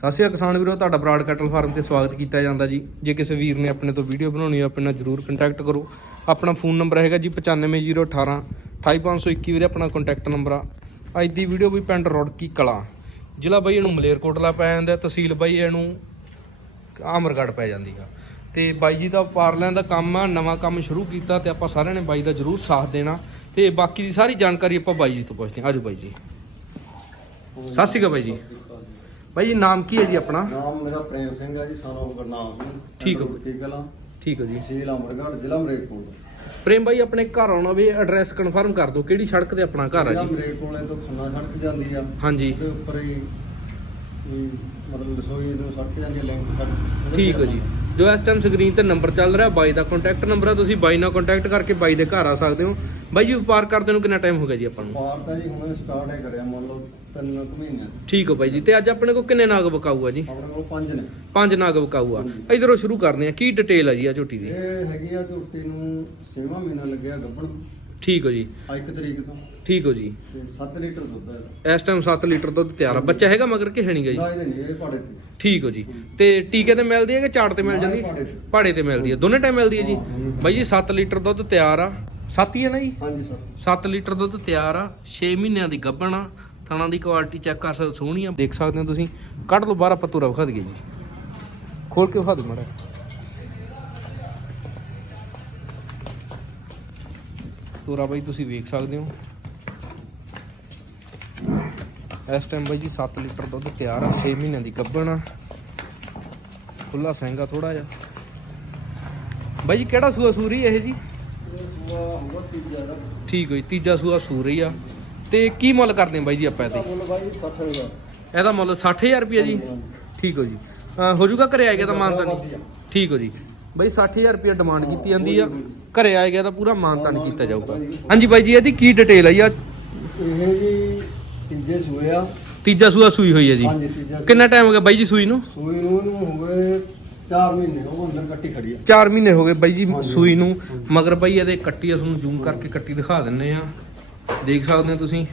ਸਤਿ ਸ਼੍ਰੀ ਅਕਾਲ ਕਿਸਾਨ ਵੀਰੋ, ਤੁਹਾਡਾ ਬਰਾਡ ਕੈਟਲ ਫਾਰਮ ਤੇ ਸਵਾਗਤ ਕੀਤਾ ਜਾਂਦਾ ਜੀ। ਜੇ ਕਿਸੇ ਵੀਰ ਨੇ ਆਪਣੇ ਤੋਂ ਵੀਡੀਓ ਬਣਾਉਣੀ ਹੈ, ਆਪਣੇ ਨਾਲ ਜਰੂਰ ਕੰਟੈਕਟ ਕਰੋ। ਆਪਣਾ ਫੋਨ ਨੰਬਰ ਹੈਗਾ ਜੀ 95018 28521 ਵੀਰੇ, ਆਪਣਾ ਕੰਟੈਕਟ ਨੰਬਰ ਆ। ਅੱਜ ਦੀ ਵੀਡੀਓ ਵੀ ਪਿੰਡ ਰੋੜਕੀ ਕਲਾ। ਜ਼ਿਲ੍ਹਾ ਬਾਈ ਇਹਨੂੰ ਮਲੇਰਕੋਟਲਾ ਪੈ ਜਾਂਦਾ, ਤਹਿਸੀਲ ਬਾਈ ਇਹਨੂੰ ਆਮਰਗੜ ਪੈ ਜਾਂਦੀ ਆ। ਤੇ ਬਾਈ ਜੀ ਦਾ ਪਾਰਲਿਆਂ ਦਾ ਕੰਮ ਆ, ਨਵਾਂ ਕੰਮ ਸ਼ੁਰੂ ਕੀਤਾ ਤੇ ਆਪਾਂ ਸਾਰਿਆਂ ਨੇ ਬਾਈ ਦਾ ਜਰੂਰ ਸਾਥ ਦੇਣਾ। ਤੇ ਬਾਕੀ ਦੀ ਸਾਰੀ ਜਾਣਕਾਰੀ ਆਪਾਂ ਬਾਈ ਜੀ ਤੋਂ ਪੁੱਛਦੇ ਹਾਂ। ਆਜੋ ਬਾਈ ਜੀ। ਸਤਿ ਸ਼੍ਰੀ ਅਕਾਲ ਬਾਈ ਜੀ। ਬਾਈ ਜੀ ਨਾਮ ਕੀ ਹੈ ਜੀ ਆਪਣਾ? ਨਾਮ ਮੇਰਾ ਪ੍ਰੇਮ ਸਿੰਘ ਹੈ ਜੀ ਸਾਨੂੰ ਗੁਰਨਾਮ ਸਿੰਘ ਠੀਕ ਹੈ। ਕੀ ਕਲਾਂ। ਠੀਕ ਹੈ ਜੀ। ਤਹਿਸੀਲ ਅਮਰਗੜ੍ਹ ਜ਼ਿਲ੍ਹਾ ਮਰੇਕੋਟ ਪ੍ਰੇਮ ਬਾਈ ਆਪਣੇ ਘਰ ਆਉਣਾ ਵੀ ਐਡਰੈਸ ਕਨਫਰਮ ਕਰ ਦਿਓ ਕਿਹੜੀ ਸੜਕ ਤੇ ਆਪਣਾ ਘਰ ਆ ਜ਼ਿਲ੍ਹਾ ਜੀ? ਤੋਂ ਖੰਨਾ ਸੜਕ ਜਾਂਦੀ ਆ। ਹਾਂਜੀ। ਉਹਦੇ ਉੱਪਰ ਹੀ ਵੀ ਮਤਲਬ ਰਸੋਈ ਨੂੰ ਸੜਕ ਜਾਂਦੀ ਆ ਲਿੰਕ ਸੜਕ। ਠੀਕ ਹੈ ਜੀ। ਜੋ ਇਸ ਟਾਈਮ ਸਕਰੀਨ ਤੇ ਨੰਬਰ ਚੱਲ ਰਿਹਾ ਬਾਈ ਦਾ ਕੰਟੈਕਟ ਨੰਬਰ ਹੈ ਤੁਸੀਂ ਬਾਈ ਨਾਲ ਕੰਟੈਕਟ ਕਰਕੇ ਬਾਈ ਦੇ ਘਰ ਆ ਸਕਦੇ ਹੋ। ਬਾਈ ਜੀ ਵਪਾਰ ਕਰਦੇ ਨੂੰ ਕਿੰਨਾ ਟਾਈਮ ਹੋ ਗਿਆ ਜੀ ਆਪਾਂ ਨੂੰ? ਪਾਰ ਤਾਂ ਜੀ ਹੁਣ ਸਟਾਰਟ ਹੈ ਕਰਿਆ ਮੰਨ ਲਓ ਤਿੰਨ ਕੁ ਮਹੀਨੇ। ਠੀਕ ਹੈ ਬਾਈ ਜੀ ਤੇ ਅੱਜ ਆਪਣੇ ਕੋਲ ਕਿੰਨੇ ਨਾਗ ਬਕਾਊ ਆ ਜੀ? ਆਪਣੇ ਕੋਲ ਪੰਜ ਨੇ। ਪੰਜ ਨਾਗ ਬਕਾਊ ਆ। ਇਧਰੋਂ ਸ਼ੁਰੂ ਕਰਦੇ ਆ ਕੀ ਡਿਟੇਲ ਆ ਜੀ ਆ ਝੋਟੀ ਦੀ? ਇਹ ਹੈਗੀ ਆ ਝੋਟੀ ਨੂੰ 6ਵਾਂ ਮਹੀਨਾ ਲੱਗਿਆ ਗੱਭਣ ਠੀਕ ਹੋ ਜੀ। ਆ ਇੱਕ ਤਰੀਕ ਤੋਂ। ਠੀਕ ਹੋ ਜੀ। ਤੇ 7 ਲੀਟਰ ਦੁੱਧ ਹੈ ਇਹਦਾ। ਇਸ ਟਾਈਮ 7 ਲੀਟਰ ਦੁੱਧ ਤਿਆਰ ਆ। ਬੱਚਾ ਹੈਗਾ ਮਗਰ ਕਿ ਹੈ ਨਹੀਂਗਾ ਜੀ? ਨਾ ਇਹਦੇ ਨਹੀਂ ਇਹ ਭਾੜੇ ਤੇ। ਠੀਕ ਹੋ ਜੀ। ਤੇ ਟੀਕੇ ਤੇ ਮਿਲਦੀ ਹੈ ਕਿ ਚਾਟ ਤੇ ਮਿਲ ਨਾ, ਜਾਂਦੀ? ਇਹ ਭਾੜੇ ਤੇ। ਪਹਾੜੇ ਤੇ ਮਿਲਦੀ ਹੈ ਦੋਨੇ ਟਾਈਮ ਮਿਲਦੀ ਹੈ ਜੀ ਬਾਈ ਜੀ 7 ਲੀਟਰ ਦੁੱਧ ਤਿਆਰ ਆ। 7 ਹੀ ਹੈ ਨਾ ਜੀ? ਹਾਂਜੀ ਸਰ 7 ਲੀਟਰ ਦੁੱਧ ਤਿਆਰ ਆ। 6 ਮਹੀਨਿਆਂ ਦੀ ਗੱਭਣ ਆ। ਥਣਾ ਦੀ ਕੁਆਲਿਟੀ ਚੈੱਕ ਕਰ ਸਕਦੇ ਹੋ, ਸੋਹਣੀ ਆ। ਦੇਖ ਸਕਦੇ ਹੋ ਤੁਸੀਂ। ਕੱਢ ਲਓ ਬਾਹਰ ਆਪਾਂ ਤੁਰਾ ਵਿਖਾ ਦਈਏ ਜੀ। ਖੋਲ ਕੇ ਵਿਖਾ ਦਿਓ ਮਾੜਾ ਤੁਰਾ ਬਾਈ ਤੁਸੀਂ ਵੇਖ ਸਕਦੇ ਹੋ। ਇਸ ਟਾਈਮ ਬਾਈ ਜੀ 7 ਲੀਟਰ ਦੁੱਧ ਤਿਆਰ ਆ 6 ਮਹੀਨਿਆਂ ਦੀ ਗੱਭਣ ਆ। ਖੁੱਲਾ ਸਹਿੰਗਾ ਥੋੜਾ ਜਿਹਾ। ਬਾਈ ਜੀ ਕਿਹੜਾ ਸੂਆ ਸੂਰੀ ਇਹ ਜੀ? ਇਹ ਸੂਆ ਹੋਊਗਾ ਤੀਜਾ ਦਾ। ਠੀਕ ਹੋਈ ਤੀਜਾ ਸੂਆ ਸੂਰੀ ਆ। ਤੇ ਕੀ ਮੁੱਲ ਕਰਦੇ ਆ ਬਾਈ ਜੀ ਆਪਾਂ ਇਹਦਾ? ਇਹਦੇ ਮੁੱਲ ਬਾਈ 60000 ਇਹਦਾ ਮੁੱਲ 60000 ਰੁਪਏ ਜੀ? ਠੀਕ ਹੋ ਜੀ। ਹੋ ਜਾਊਗਾ ਘਰੇ ਆ ਗਿਆ ਤਾਂ ਮਾਨਤਾ ਨਹੀਂ? ਠੀਕ ਹੋ ਜੀ। ਬਾਈ 60000 ਰੁਪਏ ਡਿਮਾਂਡ ਕੀਤੀ ਜਾਂਦੀ ਆ। ਘਰੇ ਆ ਗਿਆ ਤਾਂ ਪੂਰਾ ਮਾਨਤਾ ਨਹੀਂ ਕੀਤਾ ਜਾਊਗਾ। ਹਾਂਜੀ ਬਾਈ ਜੀ ਇਹਦੀ ਕੀ ਡਿਟੇਲ ਆ ਜੀ? ਇਹ ਜੀ ਤੀਜੇ ਸੂਏ ਆ। ਤੀਜਾ ਸੂਆ ਸੂਈ ਹੋਈ ਹੈ ਜੀ। ਕਿੰਨਾ ਟਾਈਮ ਹੋ ਗਿਆ ਬਾਈ ਜੀ ਸੂਈ ਨੂੰ? ਸੂਈ ਨੂੰ ਹੋ ਗਏ 4 ਮਹੀਨੇ ਉਹ ਅੰਦਰ ਕੱਟੀ ਖੜੀ ਆ। 4 ਮਹੀਨੇ ਹੋ ਗਏ ਬਾਈ ਜੀ ਸੂਈ ਨੂੰ। ਮਗਰ ਬਾਈ ਇਹਦੇ ਕੱਟੀ ਅਸੀਂ ਜ਼ੂਮ ਕਰਕੇ ਕੱਟੀ ਦਿਖਾ ਦਿੰਨੇ ਆ। ਦੇਖ ਸਕਦੇ ਹੋ ਤੁਸੀਂ।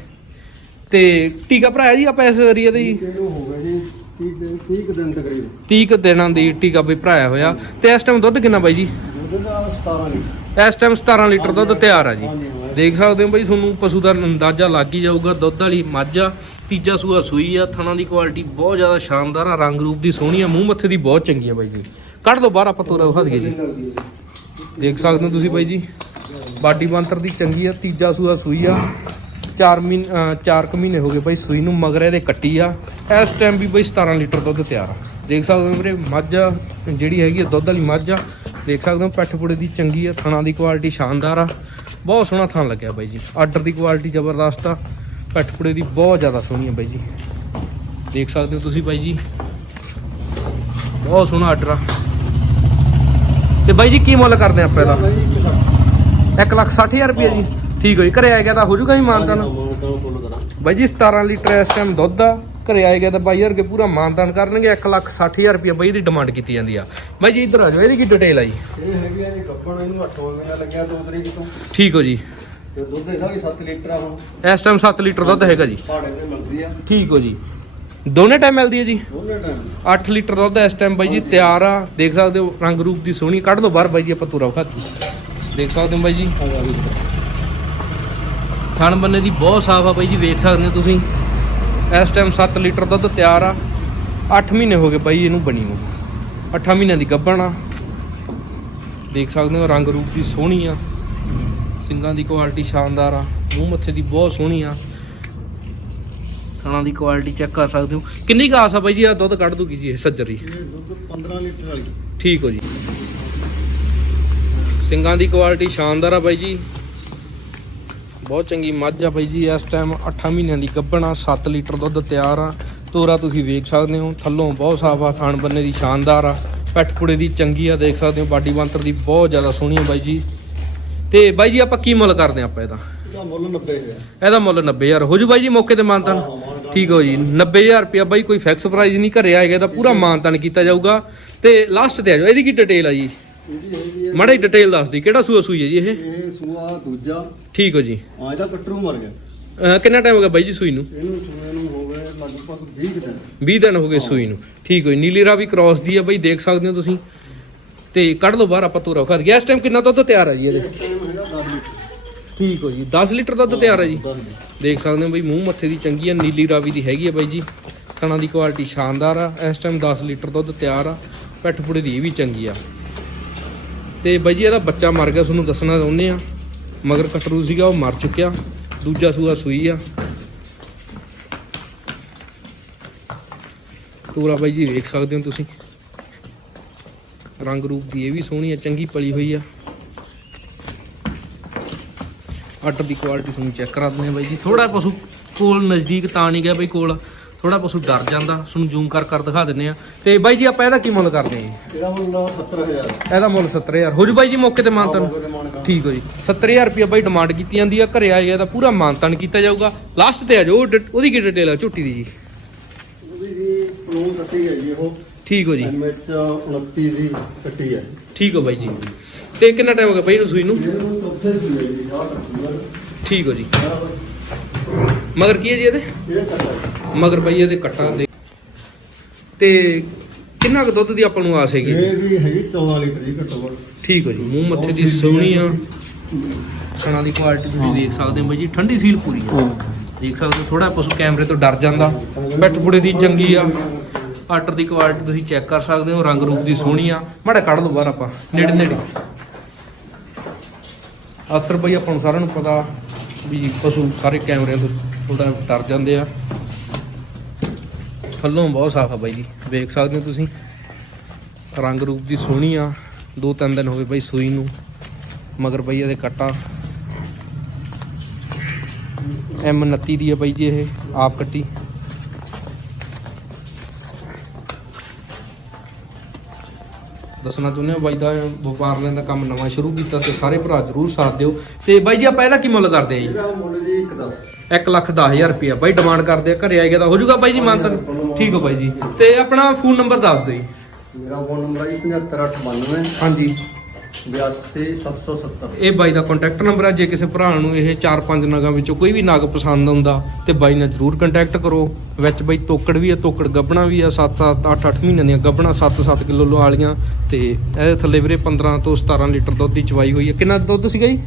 ਤੇ ਟੀਕਾ ਭਰਾਇਆ ਜੀ ਆਪਾਂ ਇਸ ਏਰੀਆ ਦੇ ਜੀ ਇਹਨੂੰ ਹੋ ਗਏ ਜੀ 30 ਦਿਨ 30 ਕੁ ਦਿਨ ਤਕਰੀਬਨ। 30 ਕੁ ਦਿਨਾਂ ਦੀ ਟੀਕਾ ਵੀ ਭਰਾਇਆ ਹੋਇਆ। ਤੇ ਇਸ ਟਾਈਮ ਦੁੱਧ ਕਿੰਨਾ ਬਾਈ ਜੀ? ਦੁੱਧ ਦਾ 17 ਲੀਟਰ। ਇਸ ਟਾਈਮ 17 ਲੀਟਰ ਦੁੱਧ ਤਿਆਰ ਆ ਜੀ। ਦੇਖ ਸਕਦੇ ਹੋ ਬਾਈ ਤੁਹਾਨੂੰ ਪਸ਼ੂ ਦਾ ਅੰਦਾਜ਼ਾ ਲੱਗ ਹੀ ਜਾਊਗਾ। ਦੁੱਧ ਵਾਲੀ ਮੱਝ ਆ ਤੀਜਾ ਸੂਆ ਸੂਈ ਆ ਥਣਾ ਦੀ ਕੁਆਲਿਟੀ ਬਹੁਤ ਜ਼ਿਆਦਾ ਸ਼ਾਨਦਾਰ ਆ ਰੰਗ ਰੂਪ ਦੀ ਸੋਹਣੀ ਆ ਮੂੰਹ ਮੱਥੇ ਦੀ ਬਹੁਤ ਚੰਗੀ ਆ ਬਾਈ ਜੀ। ਕੱਢ ਦੋ ਬਾਹਰ ਆਪਾਂ ਤੋਰਾ ਵਿਖਾ ਦਈਏ ਜੀ। ਦੇਖ ਸਕਦੇ ਹੋ ਤੁਸੀਂ ਬਾਈ ਜੀ। ਬਾਡੀ ਬੰਤਰ ਦੀ ਚੰਗੀ ਆ ਤੀਜਾ ਸੂਆ ਸੂਈ ਆ। 4 ਮਹੀਨ 4 ਕੁ ਮਹੀਨੇ ਹੋ ਗਏ ਬਾਈ ਸੂਈ ਨੂੰ ਮਗਰ ਇਹਦੇ ਕੱਟੀ ਆ। ਇਸ ਟਾਈਮ ਵੀ ਬਾਈ 17 ਲੀਟਰ ਦੁੱਧ ਤਿਆਰ ਆ। ਦੇਖ ਸਕਦੇ ਹੋ ਵੀਰੇ ਮੱਝ ਆ, ਜਿਹੜੀ ਹੈਗੀ ਆ ਦੁੱਧ ਵਾਲੀ ਮੱਝ ਆ। ਦੇਖ ਸਕਦੇ ਹੋ ਪੱਠ ਪੁੜੇ ਦੀ ਚੰਗੀ ਆ ਥਣਾ ਦੀ ਕੁਆਲਿਟੀ ਸ਼ਾਨਦਾਰ ਆ। ਬਹੁਤ ਸੋਹਣਾ ਥਣ ਲੱਗਿਆ ਬਾਈ ਜੀ। ਆਰਡਰ ਦੀ ਕੁਆਲਿਟੀ ਜ਼ਬਰਦਸਤ ਆ। ਪੱਠ ਪੁੜੇ ਦੀ ਬਹੁਤ ਜ਼ਿਆਦਾ ਸੋਹਣੀ ਆ ਬਾਈ ਜੀ। ਦੇਖ ਸਕਦੇ ਹੋ ਤੁਸੀਂ ਬਾਈ ਜੀ। ਬਹੁਤ ਸੋਹਣਾ ਆਰਡਰ ਆ। ਤੇ ਬਾਈ ਜੀ ਕੀ ਮੁੱਲ ਕਰਦੇ ਆਪਾਂ ਇਹਦਾ? 1 ਲੱਖ 60000 ਰੁਪਏ ਜੀ। ਠੀਕ ਹੋ ਜੀ ਘਰੇ ਆ ਗਿਆ ਤਾਂ ਹੋ ਜੂਗਾ ਜੀ ਮਾਨਤਾਨ। ਬਾਈ ਜੀ 17 ਲੀਟਰ ਇਸ ਟਾਈਮ ਦੁੱਧ ਆ। ਘਰੇ ਆ ਗਿਆ ਤਾਂ ਬਾਈ ਹਰਗੇ ਪੂਰਾ ਮਾਨਤਾਨ ਕਰਨਗੇ 1 ਲੱਖ 60000 ਰੁਪਏ ਬਾਈ ਦੀ ਡਿਮਾਂਡ ਕੀਤੀ ਜਾਂਦੀ ਆ। ਬਾਈ ਜੀ ਇੱਧਰ ਆ ਜਾਓ ਇਹਦੀ ਕੀ ਡਿਟੇਲ ਆ ਜੀ? ਇਹ ਹੈਗੀ ਆ ਜੀ ਗੱਪਣ ਇਹਨੂੰ 8 ਮਹੀਨਾ ਲੱਗਿਆ 2 ਤਰੀਕ ਤੋਂ। ਠੀਕ ਹੋ ਜੀ। ਤੇ ਦੁੱਧ ਇਹਦਾ ਵੀ 7 ਲੀਟਰ ਆ ਹੁਣ। ਇਸ ਟਾਈਮ 7 ਲੀਟਰ ਦੁੱਧ ਹੈਗਾ ਜੀ। ਪਹਾੜੇ ਤੇ ਮਿਲਦੀ ਆ। ਠੀਕ ਹੋ ਜੀ। ਦੋਨੇ ਟਾਈਮ ਮਿਲਦੀ ਹੈ ਜੀ? ਦੋਨੇ ਟਾਈਮ 8 ਲੀਟਰ ਦੁੱਧ ਇਸ ਟਾਈਮ ਬਾਈ ਜੀ ਤਿਆਰ ਆ। ਦੇਖ ਸਕਦੇ ਹੋ ਰੰਗ ਰੂਪ ਦੀ ਸੋਹਣੀ। ਕੱਢ ਦੋ ਬਾਹਰ ਬਾਈ ਜੀ ਆਪਾਂ ਤੁਰਾ ਖਾਤੀ ਦੇਖ ਸਕਦੇ ਹੋ ਬਾਈ ਜੀ। ਥਣ ਬੰਨੇ ਦੀ ਬਹੁਤ ਸਾਫ਼ ਆ ਬਾਈ ਜੀ ਵੇਖ ਸਕਦੇ ਹੋ ਤੁਸੀਂ। ਇਸ ਟਾਈਮ 7 ਲੀਟਰ ਦੁੱਧ ਤਿਆਰ ਆ। 8 ਮਹੀਨੇ ਹੋ ਗਏ ਬਾਈ ਇਹਨੂੰ ਬਣੀ ਨੂੰ। 8 ਮਹੀਨਿਆਂ ਦੀ ਗੱਭਣ ਆ। ਦੇਖ ਸਕਦੇ ਹੋ ਰੰਗ ਰੂਪ ਦੀ ਸੋਹਣੀ ਆ। ਸਿੰਗਾਂ ਦੀ ਕੁਆਲਿਟੀ ਸ਼ਾਨਦਾਰ ਆ। ਮੂੰਹ ਮੱਥੇ ਦੀ ਬਹੁਤ ਸੋਹਣੀ ਆ। ਥਣਾ ਦੀ ਕੁਆਲਿਟੀ ਚੈੱਕ ਕਰ ਸਕਦੇ ਹੋ। ਕਿੰਨੀ ਕਾਸ ਆ ਬਾਈ ਜੀ ਆ ਦੁੱਧ ਕੱਢ ਦੂਗੀ ਜੀ ਇਹ ਸੱਜਰੀ। ਇਹ ਦੁੱਧ 15 ਲੀਟਰ ਵਾਲੀ। ਠੀਕ ਹੋ ਜੀ। ਸਿੰਗਾਂ ਦੀ ਕੁਆਲਿਟੀ ਸ਼ਾਨਦਾਰ ਆ ਬਾਈ ਜੀ। ਬਹੁਤ ਚੰਗੀ ਮੱਝ ਆ ਬਾਈ ਜੀ ਇਸ ਟਾਈਮ 8 ਮਹੀਨਿਆਂ ਦੀ ਗੱਭਣ ਆ 7 ਲੀਟਰ ਦੁੱਧ ਤਿਆਰ ਆ। ਤੋਰਾ ਤੁਸੀਂ ਵੇਖ ਸਕਦੇ ਹੋ ਥੱਲੋਂ ਬਹੁਤ ਸਾਫ਼ ਆ ਥਾਣ ਬੰਨੇ ਦੀ ਸ਼ਾਨਦਾਰ ਆ। ਪੈਠ ਪੁੜੇ ਦੀ ਚੰਗੀ ਆ ਦੇਖ ਸਕਦੇ ਹੋ ਬਾਡੀ ਬੰਤਰ ਦੀ ਬਹੁਤ ਜ਼ਿਆਦਾ ਸੋਹਣੀ ਆ ਬਾਈ ਜੀ। ਤੇ ਬਾਈ ਜੀ ਆਪਾਂ ਕੀ ਮੁੱਲ ਕਰਦੇ ਆ ਆਪਾਂ ਇਹਦਾ? ਇਹਦਾ ਮੁੱਲ 90 ਹੈ ਇਹਦਾ ਮੁੱਲ 90000 ਹੋ ਜੂ ਬਾਈ ਜੀ ਮੌਕੇ ਤੇ ਮਾਨਤਨ? ਠੀਕ ਹੋ ਜੀ 90000 ਰੁਪਿਆ ਬਾਈ ਕੋਈ ਫਿਕਸ ਪ੍ਰਾਈਸ ਨਹੀਂ ਘਰੇ ਆਏਗਾ ਤਾਂ ਪੂਰਾ ਮਾਨਤਨ ਕੀਤਾ ਜਾਊਗਾ। ਤੇ ਲਾਸਟ ਤੇ ਆ ਜਾਓ ਇਹਦੀ ਕੀ ਡਿਟੇਲ ਆ ਜੀ? ਇਹਦੀ ਹੈਗੀ ਮਾੜੀ ਡਿਟੇਲ ਦੱਸ ਦੀ ਕਿਹੜਾ ਸੂਆ ਸੂਈ ਹੈ ਜੀ ਇਹ? ਇਹ ਸੂਆ ਦੂਜਾ। ਠੀਕ ਹੋ ਜੀ। ਆ ਇਹਦਾ ਕਟਰੂ ਮਰ ਗਿਆ। ਅਹ ਕਿੰਨਾ ਟਾਈਮ ਹੋ ਗਿਆ ਬਾਈ ਜੀ ਸੂਈ ਨੂੰ? ਇਹਨੂੰ ਸੂਏ ਨੂੰ ਹੋ ਗਏ ਲਗਭਗ 20 ਕੁ ਦਿਨ। 20 ਦਿਨ ਹੋ ਗਏ ਸੂਈ ਨੂੰ। ਠੀਕ ਹੋਈ ਨੀਲੀ ਰਾਵੀ ਕ੍ਰਾਸ ਦੀ ਆ ਬਈ ਦੇਖ ਸਕਦੇ ਹੋ ਤੁਸੀਂ। ਤੇ ਕੱਢ ਲਓ ਬਾਹਰ ਆਪਾਂ ਤੋਰਾ ਖਾ ਗਿਆ ਇਸ ਟਾਈਮ ਕਿੰਨਾ ਦੁੱਧ ਤਿਆਰ ਹੈ ਜੀ ਇਹਦੇ? ਇਸ ਟਾਈਮ ਹੈਗਾ 10 ਲੀਟਰ। ਠੀਕ ਹੋ ਜੀ 10 ਲੀਟਰ ਦੁੱਧ ਤਿਆਰ ਹੈ ਜੀ। 10 ਲੀਟਰ। ਦੇਖ ਸਕਦੇ ਹੋ ਬਈ ਮੂੰਹ ਮੱਥੇ ਦੀ ਚੰਗੀ ਆ ਨੀਲੀ ਰਾਵੀ ਦੀ ਹੈਗੀ ਆ ਬਾਈ ਜੀ। ਕਣਾਂ ਦੀ ਕੁਆਲਿਟੀ ਸ਼ਾਨਦਾਰ ਆ। ਇਸ ਟਾਈਮ 10 ਲੀਟਰ ਦੁੱਧ ਤਿਆਰ ਆ। ਪੈਠ ਪੁੜੇ ਦੀ ਇਹ ਵੀ ਚੰਗੀ ਆ। ਤੇ ਬਾਈ ਜੀ, ਇਹਦਾ ਬੱਚਾ ਮਰ ਗਿਆ, ਤੁਹਾਨੂੰ ਦੱਸਣਾ ਚਾਹੁੰਦੇ ਆ। ਮਗਰ ਕਟਰੂ ਸੀਗਾ, ਉਹ ਮਰ ਚੁੱਕਿਆ। ਦੂਜਾ ਸੂਆ ਸੂਈ ਆ। ਤੋਰਾ ਬਾਈ ਜੀ ਦੇਖ ਸਕਦੇ ਹੋ ਤੁਸੀਂ। ਰੰਗ ਰੂਪ ਦੀ ਇਹ ਵੀ ਸੋਹਣੀ ਆ, ਚੰਗੀ ਪਲੀ ਹੋਈ ਆ। ਆਟਰ ਦੀ ਕੁਆਲਿਟੀ ਤੁਹਾਨੂੰ ਚੈੱਕ ਕਰਾ ਦਿੰਦੇ ਆ ਬਾਈ ਜੀ। ਥੋੜਾ ਪਸ਼ੂ ਕੋਲ ਨਜ਼ਦੀਕ ਤਾਂ ਨਹੀਂ ਗਿਆ ਬਾਈ ਕੋਲ। ਥੋੜਾ ਪਸ਼ੂ ਡਰ ਜਾਂਦਾ ਤੁਹਾਨੂੰ ਜ਼ੂਮ ਕਰ ਕਰ ਦਿਖਾ ਦਿੰਦੇ ਆ ਤੇ ਬਾਈ ਜੀ ਆਪਾਂ ਇਹਦਾ ਕੀ ਮੁੱਲ ਕਰਦੇ ਆ ਜੀ ਇਹਦਾ ਮੁੱਲ 70000 ਇਹਦਾ ਮੁੱਲ 70000 ਹੋ ਜੂ ਬਾਈ ਜੀ ਮੌਕੇ ਤੇ ਮਾਨਤਨ ਠੀਕ ਹੋ ਜੀ। 70000 ਰੁਪਏ ਬਾਈ ਡਿਮਾਂਡ ਕੀਤੀ ਜਾਂਦੀ ਆ ਘਰੇ ਆਏ ਇਹਦਾ ਪੂਰਾ ਮਾਨਤਨ ਕੀਤਾ ਜਾਊਗਾ। ਲਾਸਟ ਤੇ ਆ ਉਹਦੀ ਕੀ ਡਿਟੇਲ ਆ ਝੋਟੀ ਦੀ ਜੀ? ਉਹਦੀ ਜੀ ਪ੍ਰੂਨ ਕੱਟੀ ਹੈ ਜੀ ਉਹ। ਠੀਕ ਹੋ ਜੀ। ਐਮਐਚ 29 ਦੀ ਕੱਟੀ ਹੈ। ਠੀਕ ਹੋ ਬਾਈ ਜੀ। ਤੇ ਕਿੰਨਾ ਟਾਈਮ ਹੋ ਗਿਆ ਬਾਈ ਨੂੰ? ਕੱਟੀ ਠੀਕ ਹੋ ਜੀ। ਮਗਰ ਕੀ ਹੈ ਜੀ ਇਹਦੇ? ਮਗਰ ਬਾਈ ਇਹਦੇ ਕੱਟਾਂ ਦੇ। ਤੇ ਕਿੰਨਾ ਕੁ ਦੁੱਧ ਦੀ ਆਪਾਂ ਨੂੰ ਆਸ ਹੈਗੀ? ਇਹ ਵੀ ਹੈਗੀ 14 ਲੀਟਰ ਦੀ ਘੱਟੋ ਘੱਟ। ਠੀਕ ਹੋ ਜੀ ਮੂੰਹ ਮੱਥੇ ਦੀ ਸੋਹਣੀ ਆ। ਸਣਾ ਦੀ ਕੁਆਲਿਟੀ ਤੁਸੀਂ ਦੇਖ ਸਕਦੇ ਹੋ ਬਾਈ ਜੀ ਠੰਡੀ ਸੀਲ ਪੂਰੀ ਆ। ਦੇਖ ਸਕਦੇ ਹੋ ਥੋੜਾ ਪਸ਼ੂ ਕੈਮਰੇ ਤੋਂ ਡਰ ਜਾਂਦਾ। ਬੱਟ ਪੁੜੇ ਦੀ ਚੰਗੀ ਆ। ਆਟਰ ਦੀ ਕੁਆਲਿਟੀ ਤੁਸੀਂ ਚੈੱਕ ਕਰ ਸਕਦੇ ਹੋ ਰੰਗ ਰੂਪ ਦੀ ਸੋਹਣੀ ਆ। ਮਾੜਾ ਕੱਢ ਲਓ ਬਾਹਰ ਆਪਾਂ ਨੇੜੇ ਨੇੜੇ। ਅਕਸਰ ਬਈ ਆਪਾਂ ਨੂੰ ਸਾਰਿਆਂ ਨੂੰ ਪਤਾ ਵੀ ਪਸ਼ੂ ਸਾਰੇ ਕੈਮਰਿਆਂ ਤੋਂ ਥੋੜਾ ਡਰ ਜਾਂਦੇ ਆ। ਥੱਲੋਂ ਬਹੁਤ ਸਾਫ਼ ਆ ਬਾਈ ਜੀ। ਵੇਖ ਸਕਦੇ ਹੋ ਤੁਸੀਂ। ਰੰਗ ਰੂਪ ਦੀ ਸੋਹਣੀ ਆ। ਦੋ ਤਿੰਨ ਦਿਨ ਹੋ ਗਏ ਬਾਈ ਸੂਈ ਨੂੰ। ਮਗਰ ਬਈ ਇਹਦੇ ਕੱਟਾ। ਐਮ 29 ਦੀ ਹੈ ਬਾਈ ਜੀ ਇਹ ਆਪ ਕੱਟੀ। ਦੱਸਣਾ ਚਾਹੁੰਦੇ ਹਾਂ ਬਾਈ ਦਾ ਵਪਾਰ ਲੈਣ ਦਾ ਕੰਮ ਨਵਾਂ ਸ਼ੁਰੂ ਕੀਤਾ ਤੇ ਸਾਰੇ ਭਰਾ ਜਰੂਰ ਸਾਥ ਦਿਓ। ਤੇ ਬਾਈ ਜੀ ਆਪਾਂ ਇਹਦਾ ਕੀ ਮੁੱਲ ਕਰਦੇ ਆ ਜੀ? ਇਹਦਾ ਮੁੱਲ ਜੀ 110 1 ਲੱਖ 10000 ਰੁਪਇਆ। ਬਾਈ ਡਿਮਾਂਡ ਕਰਦੇ ਆ ਘਰੇ ਆਏਗਾ ਤਾਂ ਹੋ ਜਾਊਗਾ ਬਾਈ ਜੀ ਮਾਨਤਨ ਠੀਕ ਹੋ ਬਾਈ ਜੀ। ਤੇ ਆਪਣਾ ਫੋਨ ਨੰਬਰ ਦੱਸ ਦਿਓ ਜੀ। ਮੇਰਾ ਫੋਨ ਨੰਬਰ ਹੈ 75892 ਹਾਂਜੀ। 82770 ਇਹ ਬਾਈ ਦਾ ਕੰਟੈਕਟ ਨੰਬਰ ਹੈ ਜੇ ਕਿਸੇ ਭਰਾ ਨੂੰ ਇਹ 4-5 ਨਗਾਂ ਵਿੱਚੋਂ ਕੋਈ ਵੀ ਨਗ ਪਸੰਦ ਆਉਂਦਾ ਤੇ ਬਾਈ ਨਾਲ ਜਰੂਰ ਕੰਟੈਕਟ ਕਰੋ। ਵਿੱਚ ਬਾਈ ਤੋਕੜ ਵੀ ਹੈ ਤੋਕੜ ਗੱਬਣਾ ਵੀ ਆ 7-7 8-8 ਮਹੀਨਿਆਂ ਦੀਆਂ ਗੱਬਣਾ 7-7 ਕਿਲੋ ਵਾਲੀਆਂ ਤੇ ਇਹਦੇ ਥੱਲੇ ਵੀਰੇ 15 ਤੋਂ 17 ਲੀਟਰ ਦੁੱਧ ਦੀ ਚਵਾਈ ਹੋਈ ਹੈ ਕਿੰਨਾ ਦੁੱਧ ਸੀਗਾ ਜੀ?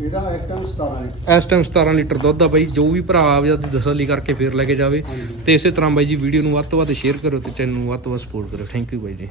ਇਹਦਾ ਆਈਟਮ 17 ਹੈ ਇਸ ਟਾਈਮ 17 ਲੀਟਰ ਦੁੱਧ ਆ ਬਾਈ ਜੋ ਵੀ ਭਰਾ ਆਵੇ ਉਹਦੀ ਤਸੱਲੀ ਕਰਕੇ ਫੇਰ ਲੈ ਕੇ ਜਾਵੇ। ਤੇ ਇਸੇ ਤਰ੍ਹਾਂ ਬਾਈ ਜੀ ਵੀਡੀਓ ਨੂੰ ਵੱਧ ਤੋਂ ਵੱਧ ਸ਼ੇਅਰ ਕਰੋ ਤੇ ਚੈਨਲ ਨੂੰ ਵੱਧ ਤੋਂ ਵੱਧ ਸਪੋਰਟ ਕਰੋ ਥੈਂਕ ਯੂ ਬਾਈ ਜੀ।